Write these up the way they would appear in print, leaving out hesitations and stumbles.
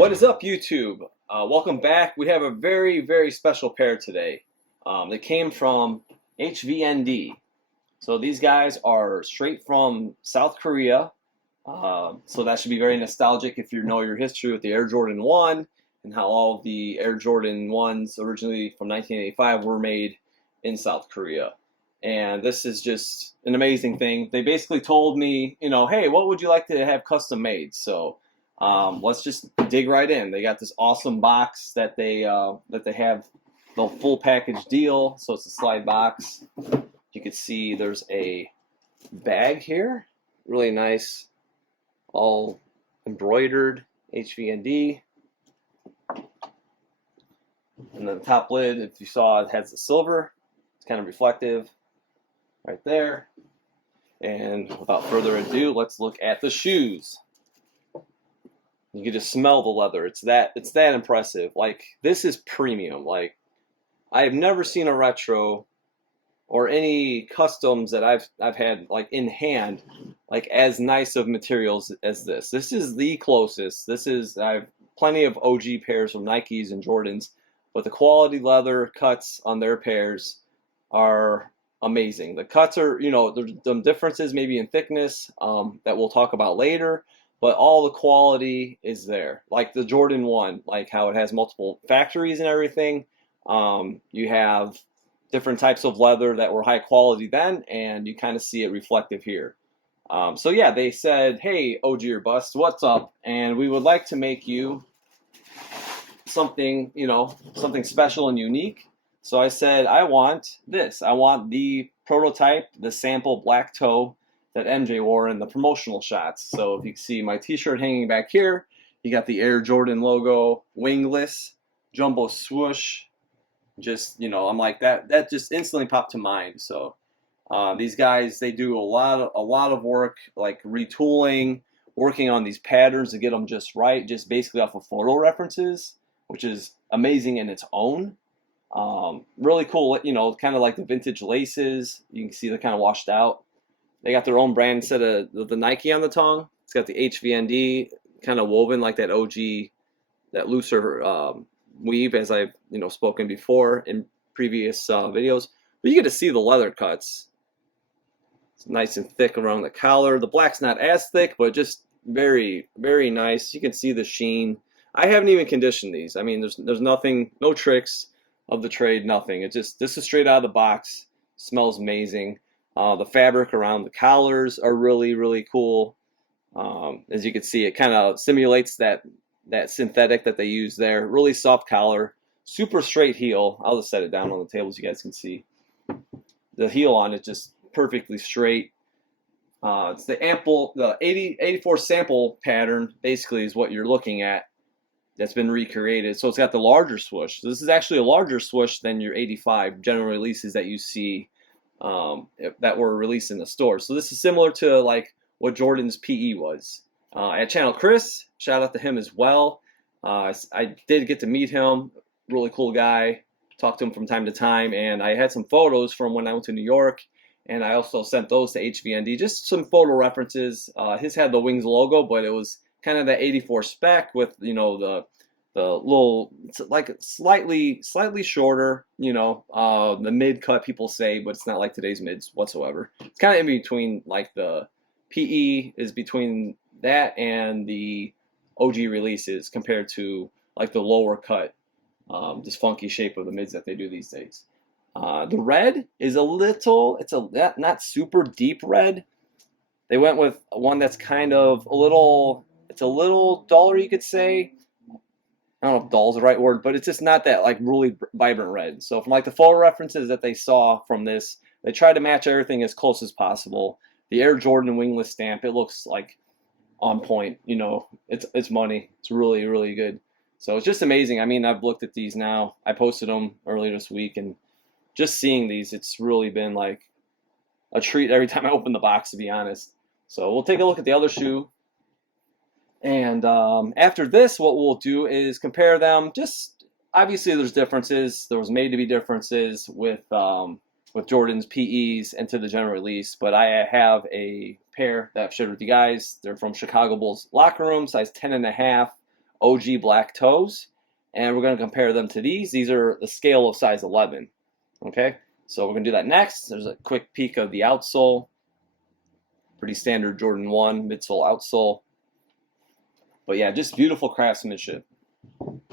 What is up, YouTube? Welcome back. We have a very special pair today. They came from HVND. So these guys are straight from South Korea. So that should be very nostalgic if you know your history with the Air Jordan 1 and how all of the Air Jordan 1s originally from 1985 were made in South Korea. And this is just an amazing thing. They basically told me, hey, what would you like to have custom made? So let's just dig right in. They got this awesome box that they have the full package deal. So it's a slide box. You can see there's a bag here, really nice, all embroidered HVND. And then the top lid, if you saw, it has the silver. It's kind of reflective right there. And without further ado, let's look at the shoes. You can just smell the leather. It's that impressive. Like, this is premium. Like, I have never seen a retro or any customs that I've had like in hand like as nice of materials as this. This is the closest. I have plenty of OG pairs from Nikes and Jordans, but the quality leather cuts on their pairs are amazing. The cuts are, there's some differences maybe in thickness that we'll talk about later, but all the quality is there. Like the Jordan 1, like how it has multiple factories and everything. You have different types of leather that were high quality then, and you kind of see it reflective here. So yeah, they said, hey, OG or Bust, what's up? And we would like to make you something, something special and unique. So I said, I want this. I want the prototype, the sample black toe that MJ wore in the promotional shots. So if you can see my t-shirt hanging back here, you got the Air Jordan logo, wingless, jumbo swoosh. Just, I'm like, that just instantly popped to mind. So these guys, they do a lot of work, like retooling, working on these patterns to get them just right, just basically off of photo references, which is amazing in its own. Really cool, kind of like the vintage laces. You can see they're kind of washed out. They got their own brand instead of the Nike on the tongue. It's got the HVND kind of woven like that OG, that looser weave, as I've spoken before in previous videos. But you get to see the leather cuts. It's nice and thick around the collar. The black's not as thick, but just very nice. You can see the sheen. I haven't even conditioned these. I mean, there's nothing, no tricks of the trade, nothing. It just, this is straight out of the box. Smells amazing. The fabric around the collars are really cool. As you can see, it kind of simulates that synthetic that they use there. Really soft collar, super straight heel. I'll just set it down on the table so you guys can see. The heel on it just perfectly straight. It's the 84 sample pattern basically is what you're looking at. That's been recreated. So it's got the larger swoosh. So this is actually a larger swoosh than your 85 general releases that you see that were released in the store. So this is similar to like what Jordan's PE was. At Channel Chris, shout out to him as well. I did get to meet him, really cool guy. Talked to him from time to time, and I had some photos from when I went to New York, and I also sent those to HVND, just some photo references. His had the Wings logo, but it was kind of that 84 spec with the little, like slightly shorter, the mid cut people say, but it's not like today's mids whatsoever. It's kind of in between, like the PE is between that and the OG releases compared to like the lower cut, this funky shape of the mids that they do these days. The red is it's not super deep red. They went with one that's kind of it's a little duller, you could say. I don't know if dull is the right word, but it's just not that like really vibrant red. So from like the photo references that they saw from this, they tried to match everything as close as possible. The Air Jordan wingless stamp, it looks like on point. It's money. It's really good. So it's just amazing. I mean, I've looked at these now. I posted them earlier this week, and just seeing these, it's really been like a treat every time I open the box, to be honest. So we'll take a look at the other shoe. And after this, what we'll do is compare them. Just obviously, there's differences. There was made to be differences with Jordan's PEs and to the general release. But I have a pair that I've shared with you guys. They're from Chicago Bulls locker room, size 10.5, OG black toes, and we're going to compare them to these. These are the scale of size 11. Okay, so we're going to do that next. There's a quick peek of the outsole. Pretty standard Jordan 1 midsole outsole. But yeah, just beautiful craftsmanship.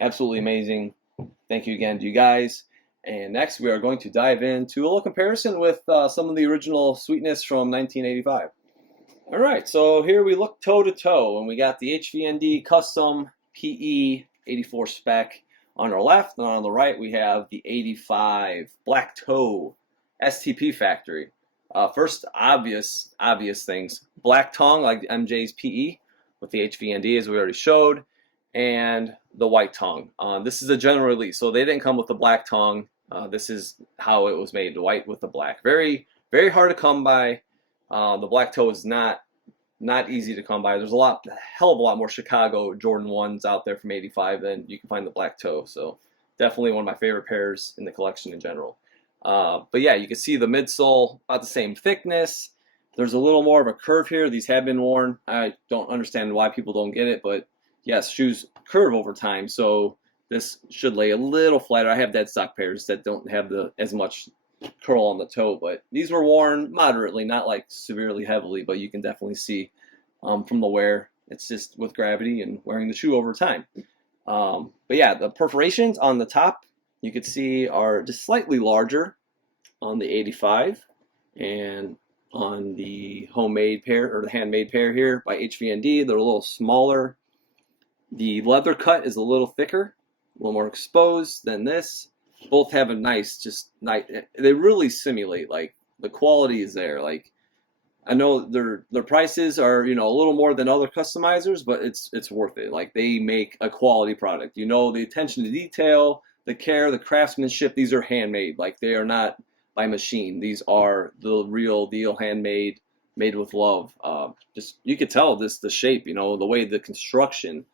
Absolutely amazing. Thank you again to you guys. And next we are going to dive into a little comparison with some of the original sweetness from 1985. All right, so here we look toe to toe, and we got the HVND Custom PE 84 spec on our left, and on the right we have the 85 Black Toe STP Factory. First, obvious things. Black tongue, like MJ's PE, with the HVND, as we already showed, and the white tongue. This is a general release, so they didn't come with the black tongue. This is how it was made, the white with the black. Very, very hard to come by. The black toe is not easy to come by. There's a hell of a lot more Chicago Jordan 1s out there from 85 than you can find the black toe. So definitely one of my favorite pairs in the collection in general. But yeah, you can see the midsole about the same thickness. There's a little more of a curve here. These have been worn. I don't understand why people don't get it, but yes, shoes curve over time, so this should lay a little flatter. I have dead stock pairs that don't have as much curl on the toe, but these were worn moderately, not like severely heavily, but you can definitely see from the wear. It's just with gravity and wearing the shoe over time. But yeah, the perforations on the top you could see are just slightly larger on the 85, and on the homemade pair, or the handmade pair here by HVND, they're a little smaller. The leather cut is a little thicker, a little more exposed than this. Both have a nice, they really simulate, like, the quality is there. Like, I know their prices are, you know, a little more than other customizers, but it's worth it. Like, they make a quality product. You know, the attention to detail, the care, the craftsmanship, these are handmade. Like, they are not by machine. These are the real deal, handmade, made with love. Just, you could tell the shape, you know, the way the construction,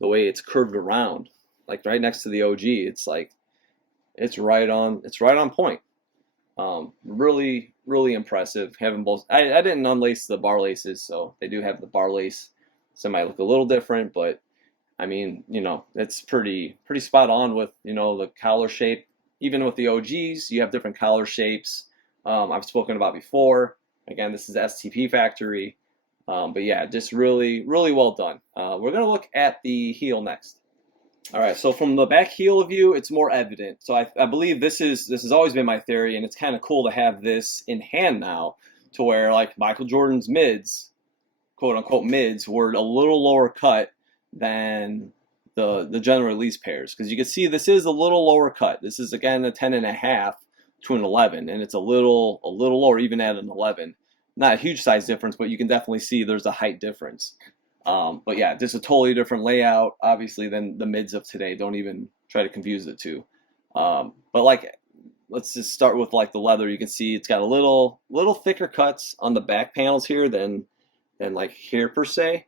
the way it's curved around, like right next to the OG. It's like, it's right on point. Really, really impressive. Having both, I didn't unlace the bar laces, so they do have the bar lace. Some might look a little different, but I mean, you know, it's pretty spot on with, you know, the collar shape. Even with the OGs, you have different collar shapes. I've spoken about before. Again, this is the STP Factory. But yeah, just really, really well done. We're gonna look at the heel next. All right, so from the back heel view, it's more evident. So I believe this has always been my theory, and it's kind of cool to have this in hand now, to where like Michael Jordan's mids, quote unquote mids, were a little lower cut than the general release pairs, because you can see this is a little lower cut. This is again a 10.5 to an 11, and it's a little lower even at an 11. Not a huge size difference, but you can definitely see there's a height difference. But yeah, just a totally different layout, obviously, than the mids of today. Don't even try to confuse the two. But like, let's just start with like the leather. You can see it's got a little thicker cuts on the back panels here than like here per se.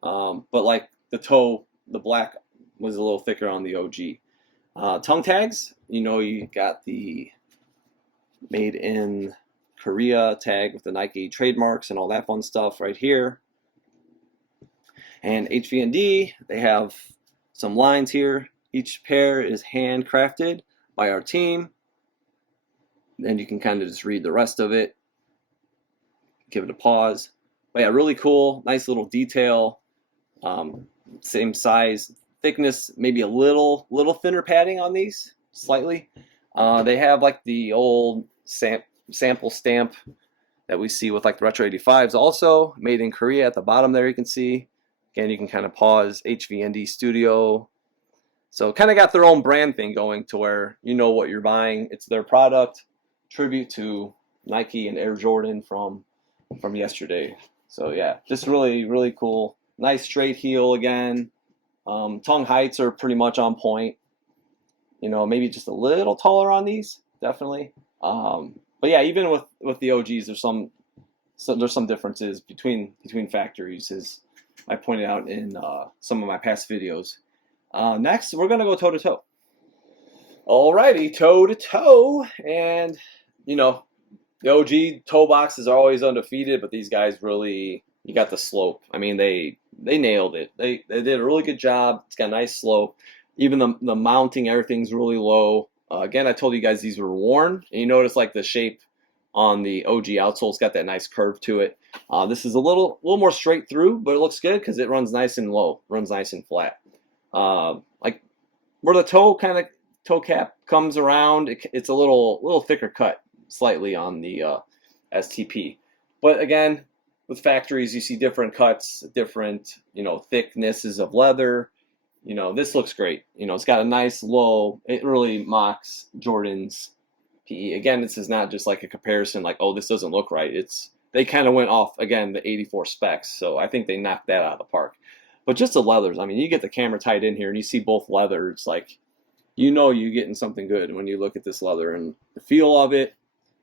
But like the toe, the black was a little thicker on the OG. Tongue tags, you know, you got the made in Korea tag with the Nike trademarks and all that fun stuff right here. And HVND, they have some lines here. Each pair is handcrafted by our team. Then you can kind of just read the rest of it. Give it a pause. But yeah, really cool, nice little detail. Same size, thickness, maybe a little thinner padding on these, slightly. They have like the old sample stamp that we see with like the Retro 85s, also made in Korea at the bottom there. You can see, again, you can kind of pause, HVND Studio. So kind of got their own brand thing going, to where you know what you're buying. It's their product, tribute to Nike and Air Jordan from yesterday. So yeah, just really, really cool. Nice straight heel again. Tongue heights are pretty much on point. You know, maybe just a little taller on these, definitely. But yeah, even with the OGs, there's some differences between factories, as I pointed out in some of my past videos. Next, we're gonna go toe to toe. Alrighty, toe to toe, and you know, the OG toe boxes are always undefeated, but these guys really, you got the slope. I mean, they they nailed it. They did a really good job. It's got a nice slope. Even the mounting, everything's really low. Again, I told you guys these were worn, and you notice like the shape on the OG outsole's got that nice curve to it. This is a little more straight through, but it looks good because it runs nice and low, runs nice and flat. Like where the toe cap comes around, it's a little thicker cut slightly on the STP. But again, with factories, you see different cuts, different thicknesses of leather. This looks great. It's got a nice low. It really mocks Jordan's PE. Again, this is not just like a comparison like, oh, this doesn't look right. They kind of went off, again, the 84 specs. So I think they knocked that out of the park. But just the leathers, I mean, you get the camera tied in here and you see both leathers, like, you're getting something good when you look at this leather and the feel of it.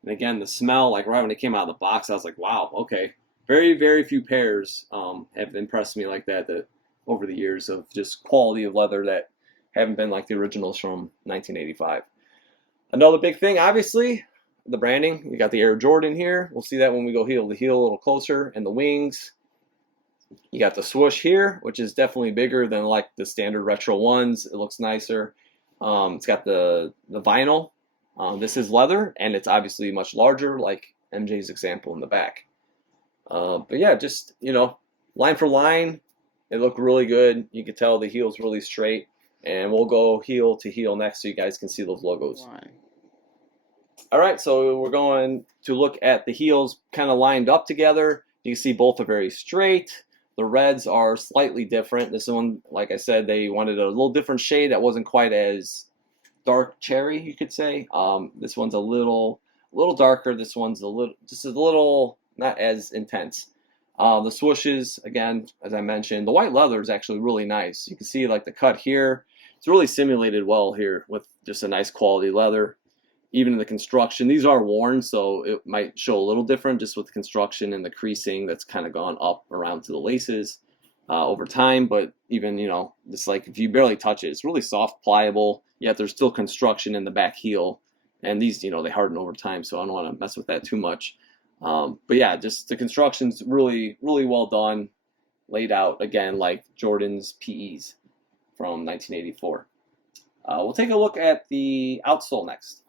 And again, the smell, like right when it came out of the box, I was like, wow, okay. Very, very few pairs have impressed me like that over the years of just quality of leather that haven't been like the originals from 1985. Another big thing, obviously, the branding. You got the Air Jordan here. We'll see that when we go heel to heel a little closer. And the wings. You got the swoosh here, which is definitely bigger than like the standard retro ones. It looks nicer. It's got the vinyl. This is leather, and it's obviously much larger, like MJ's example in the back. But yeah, just, line for line, it looked really good. You can tell the heel's really straight. And we'll go heel to heel next so you guys can see those logos. All right, so we're going to look at the heels kind of lined up together. You can see both are very straight. The reds are slightly different. This one, like I said, they wanted a little different shade that wasn't quite as dark cherry, you could say. This one's a little darker. This one's just a little not as intense. The swooshes, again, as I mentioned, the white leather is actually really nice. You can see like the cut here. It's really simulated well here with just a nice quality leather. Even in the construction, these are worn, so it might show a little different just with the construction and the creasing that's kind of gone up around to the laces over time. But even, it's like if you barely touch it, it's really soft, pliable, yet there's still construction in the back heel. And these, they harden over time, so I don't want to mess with that too much. But yeah, just the construction's really, really well done, laid out, again, like Jordan's PEs from 1984. We'll take a look at the outsole next.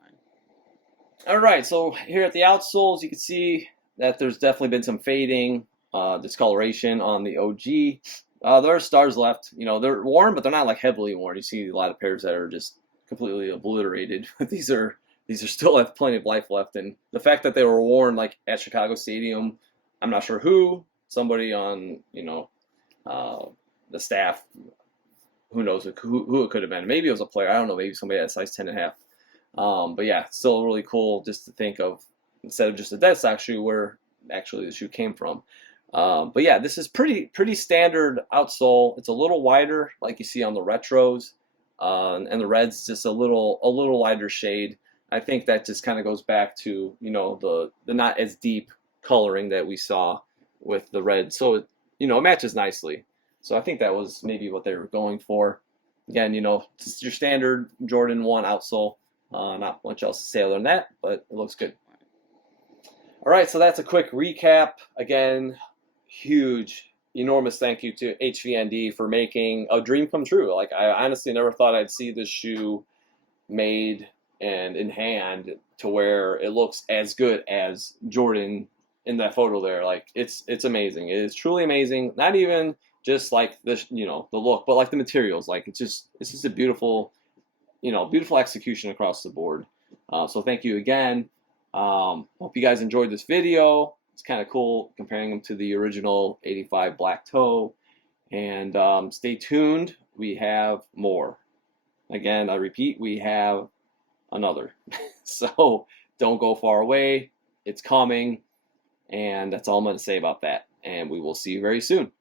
All right, so here at the outsoles, you can see that there's definitely been some fading, discoloration on the OG. There are stars left. They're worn, but they're not like heavily worn. You see a lot of pairs that are just completely obliterated. These still have plenty of life left, and the fact that they were worn like at Chicago Stadium, I'm not sure who. Somebody on the staff, who knows who it could have been. Maybe it was a player. I don't know. Maybe somebody at size 10.5. But yeah, still really cool just to think of, instead of just a dead stock shoe, where actually the shoe came from. But yeah, this is pretty standard outsole. It's a little wider, like you see on the retros, and the red's just a little lighter shade. I think that just kind of goes back to the not as deep coloring that we saw with the red, so it matches nicely. So I think that was maybe what they were going for. Again, just your standard Jordan 1 outsole. Not much else to say other than that, but it looks good. All right, so that's a quick recap. Again, huge, enormous thank you to HVND for making a dream come true. Like, I honestly never thought I'd see this shoe made and in hand to where it looks as good as Jordan in that photo there. Like, it's amazing. It is truly amazing. Not even just like the the look, but like the materials. Like, it's just a beautiful, beautiful execution across the board. So thank you again. Hope you guys enjoyed this video. It's kind of cool comparing them to the original 85 black toe. And stay tuned. We have more. Again, I repeat, we have another. So don't go far away. It's coming. And that's all I'm going to say about that. And we will see you very soon.